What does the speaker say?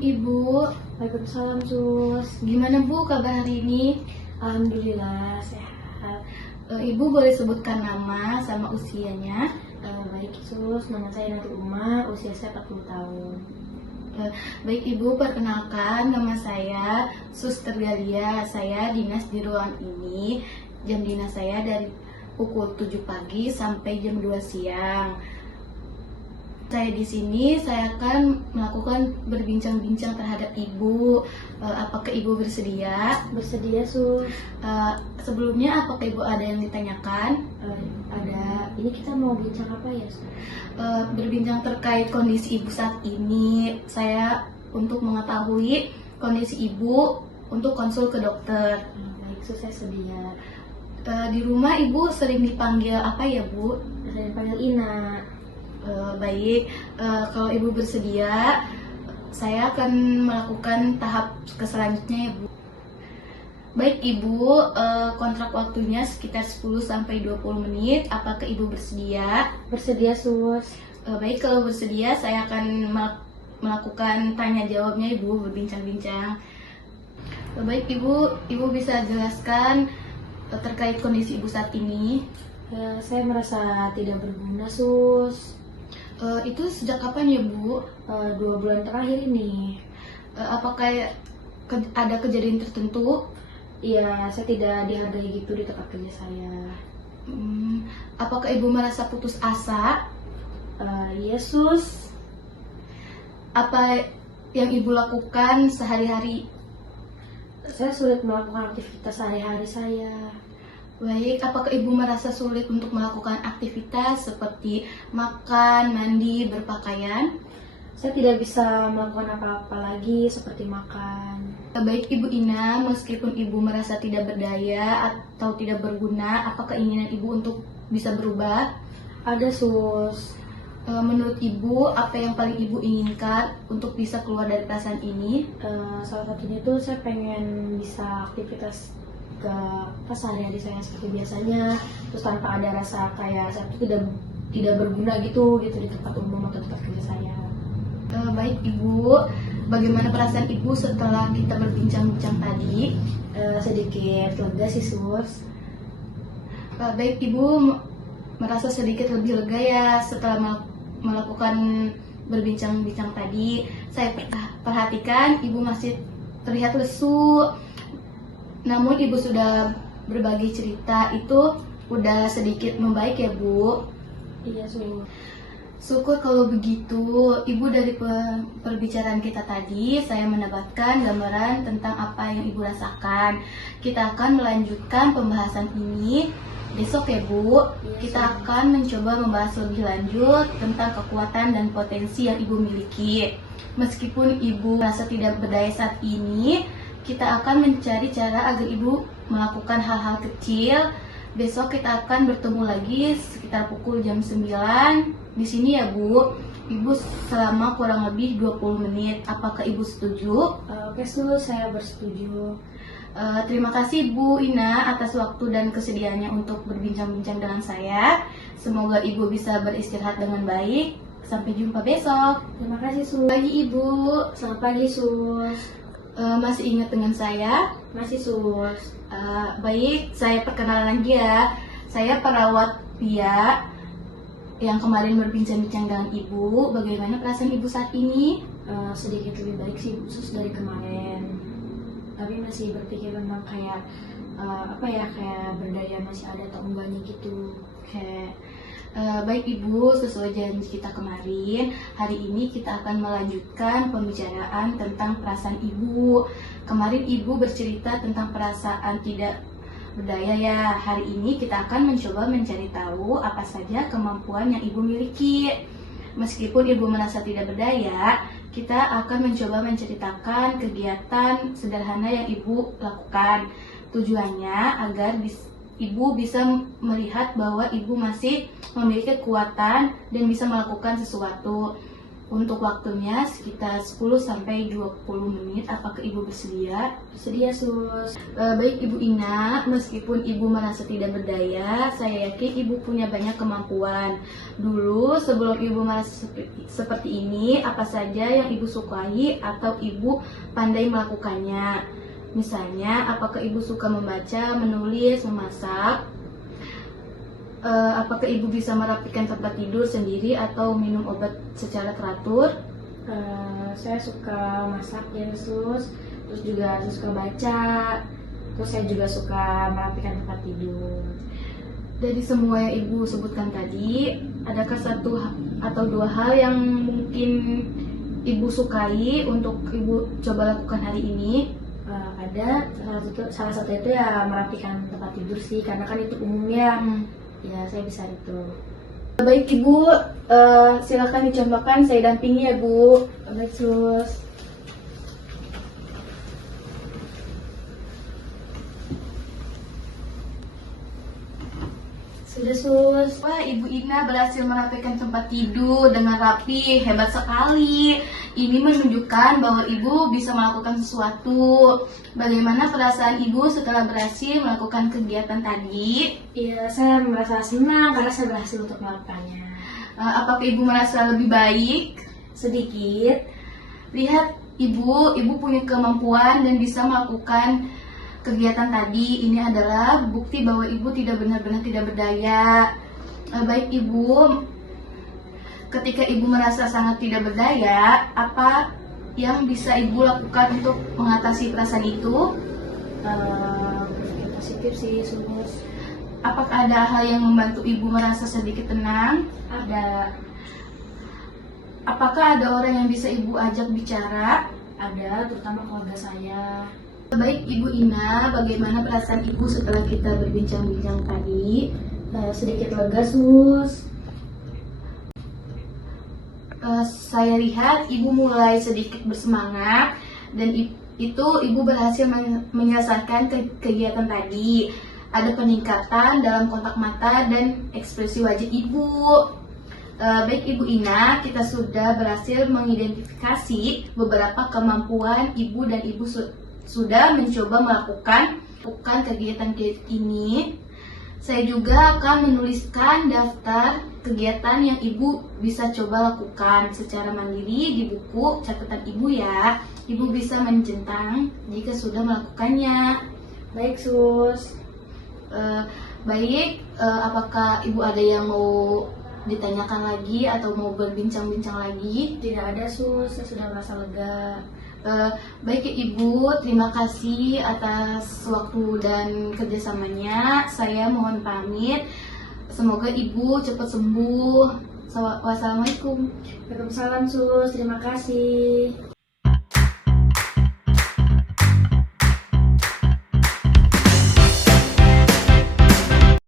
Ibu. Waalaikumsalam Sus. Gimana Bu kabar hari ini? Alhamdulillah sehat. Ibu boleh sebutkan nama sama usianya? Baik Sus, nama saya Nati Umar, usia saya 40 tahun. Baik Ibu, perkenalkan nama saya Suster Galia. Saya dinas di ruang ini. Jam dinas saya dari pukul 7 pagi sampai jam 2 siang. Saya di sini saya akan melakukan berbincang-bincang terhadap Ibu. Apakah Ibu bersedia? Bersedia Sus. Sebelumnya apakah Ibu ada yang ditanyakan? Ada. Ini kita mau bincang apa ya Sus? Berbincang terkait kondisi Ibu saat ini. Saya untuk mengetahui kondisi Ibu untuk konsul ke dokter. Baik Sus, saya sedia. Di rumah Ibu sering dipanggil apa ya Bu? Saya dipanggil Ina. Baik, kalau Ibu bersedia, saya akan melakukan tahap selanjutnya ya Bu. Baik Ibu, kontrak waktunya sekitar 10-20 menit. Apakah Ibu bersedia? Bersedia Sus. Baik, kalau bersedia saya akan melakukan tanya jawabnya Ibu, berbincang-bincang. Baik Ibu bisa jelaskan terkait kondisi Ibu saat ini? Saya merasa tidak berguna Sus. Itu sejak kapan ya Bu? 2 bulan terakhir ini. Apakah ada kejadian tertentu? Iya, saya tidak dihargai gitu di tempat kerja saya. Apakah Ibu merasa putus asa? Iya Sus. Apa yang Ibu lakukan sehari-hari? Saya sulit melakukan aktivitas sehari-hari saya. Baik, apakah Ibu merasa sulit untuk melakukan aktivitas seperti makan, mandi, berpakaian? Saya tidak bisa melakukan apa-apa lagi seperti makan. Baik Ibu Ina, meskipun Ibu merasa tidak berdaya atau tidak berguna, apa keinginan Ibu untuk bisa berubah? Ada Sus. Menurut Ibu, apa yang paling Ibu inginkan untuk bisa keluar dari perasaan ini? Salah satunya itu saya pengen bisa aktivitas ke sehari-hari saya seperti biasanya, terus tanpa ada rasa kayak saya itu tidak berguna gitu di tempat umum atau tempat kerja saya. Baik Ibu, bagaimana perasaan Ibu setelah kita berbincang-bincang tadi? Sedikit lega sih Sus. Baik Ibu merasa sedikit lebih lega ya setelah melakukan berbincang-bincang tadi. Saya perhatikan Ibu masih terlihat lesu. Namun Ibu sudah berbagi cerita, itu udah sedikit membaik ya Bu? Iya Sus. Syukur kalau begitu. Ibu, dari perbicaraan kita tadi saya mendapatkan gambaran tentang apa yang Ibu rasakan. Kita akan melanjutkan pembahasan ini besok ya Bu. Kita akan mencoba membahas lebih lanjut tentang kekuatan dan potensi yang Ibu miliki. Meskipun Ibu merasa tidak berdaya saat ini, kita akan mencari cara agar Ibu melakukan hal-hal kecil. Besok kita akan bertemu lagi sekitar pukul jam 9 di sini ya Bu. Ibu selama kurang lebih 20 menit. Apakah Ibu setuju? Oke Sus, saya bersetuju. Terima kasih Bu Ina atas waktu dan kesediaannya untuk berbincang-bincang dengan saya. Semoga Ibu bisa beristirahat dengan baik. Sampai jumpa besok. Terima kasih Sus. Pagi Ibu. Selamat pagi Sus. Masih ingat dengan saya? Masih Sus. Baik, saya perkenalan lagi ya. Saya perawat Pia yang kemarin berbincang-bincang dengan Ibu. Bagaimana perasaan Ibu saat ini? Sedikit lebih baik sih Sus dari kemarin. Tapi masih berpikir tentang kayak kayak berdaya masih ada atau enggaknya gitu. Baik Ibu, sesuai janji kita kemarin, hari ini kita akan melanjutkan pembicaraan tentang perasaan Ibu. Kemarin Ibu bercerita tentang perasaan tidak berdaya ya. Hari ini kita akan mencoba mencari tahu apa saja kemampuan yang Ibu miliki. Meskipun Ibu merasa tidak berdaya, kita akan mencoba menceritakan kegiatan sederhana yang Ibu lakukan. Tujuannya agar Ibu bisa melihat bahwa Ibu masih memiliki kekuatan dan bisa melakukan sesuatu. Untuk waktunya sekitar 10-20 menit. Apakah Ibu bersedia? Sedia sus. Baik Ibu Ina, meskipun Ibu merasa tidak berdaya, saya yakin Ibu punya banyak kemampuan. Dulu sebelum Ibu merasa seperti ini, apa saja yang Ibu sukai atau Ibu pandai melakukannya? Misalnya, apakah Ibu suka membaca, menulis, memasak? Apakah Ibu bisa merapikan tempat tidur sendiri atau minum obat secara teratur? Saya suka masak ya sus, terus juga saya suka baca, terus saya juga suka merapikan tempat tidur. Dari semua yang Ibu sebutkan tadi, adakah satu atau dua hal yang mungkin Ibu sukai untuk Ibu coba lakukan hari ini? Ada salah satu itu ya merapikan tempat tidur sih, karena kan itu umumnya. Ya, saya bisa itu. Baik Ibu, silakan dicontohkan, saya dampingi ya Bu. Baik sus. Sudah sus. Wah, Ibu Ina berhasil merapikan tempat tidur dengan rapi, hebat sekali. Ini menunjukkan bahwa Ibu bisa melakukan sesuatu. Bagaimana perasaan Ibu setelah berhasil melakukan kegiatan tadi? Iya, saya merasa senang karena saya berhasil untuk melakukannya. Apakah Ibu merasa lebih baik? Sedikit. Lihat Ibu punya kemampuan dan bisa melakukan kegiatan tadi. Ini adalah bukti bahwa Ibu tidak benar-benar tidak berdaya. Baik Ibu, ketika Ibu merasa sangat tidak berdaya, apa yang bisa Ibu lakukan untuk mengatasi perasaan itu? Berpikir positif sih sus. Apakah ada hal yang membantu Ibu merasa sedikit tenang? Ada. Apakah ada orang yang bisa Ibu ajak bicara? Ada, terutama keluarga saya. Baik Ibu Ina, bagaimana perasaan Ibu setelah kita berbincang-bincang tadi? Sedikit lega sus. Saya lihat Ibu mulai sedikit bersemangat dan itu Ibu berhasil menyelesaikan kegiatan tadi. Ada peningkatan dalam kontak mata dan ekspresi wajah Ibu. Baik Ibu Ina, kita sudah berhasil mengidentifikasi beberapa kemampuan Ibu dan Ibu sudah mencoba melakukan kegiatan ini. Saya juga akan menuliskan daftar kegiatan yang Ibu bisa coba lakukan secara mandiri di buku catatan Ibu ya. Ibu bisa mencentang jika sudah melakukannya. Baik sus. Apakah Ibu ada yang mau ditanyakan lagi atau mau berbincang-bincang lagi? Tidak ada sus, saya sudah merasa lega. Baik ya Ibu, terima kasih atas waktu dan kerjasamanya. Saya mohon pamit. Semoga Ibu cepat sembuh. Wassalamualaikum. Waalaikumsalam sus, terima kasih.